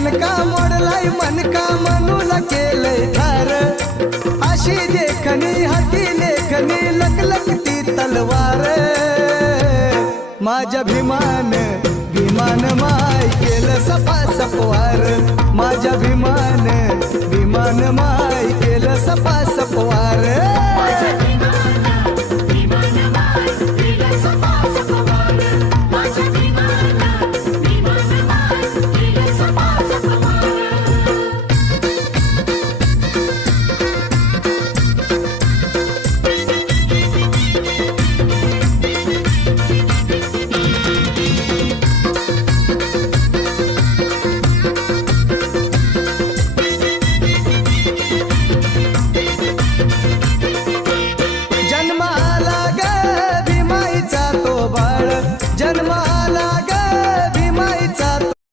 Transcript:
ठणका मोडलाय मनका मनूला केलंय ठार अशी देखणी हाती लेखनी लकलकती तलवार माझ्या भीमान भीमान माय केलं सपा सपवार माझ्या भीमान